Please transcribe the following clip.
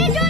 Andrew!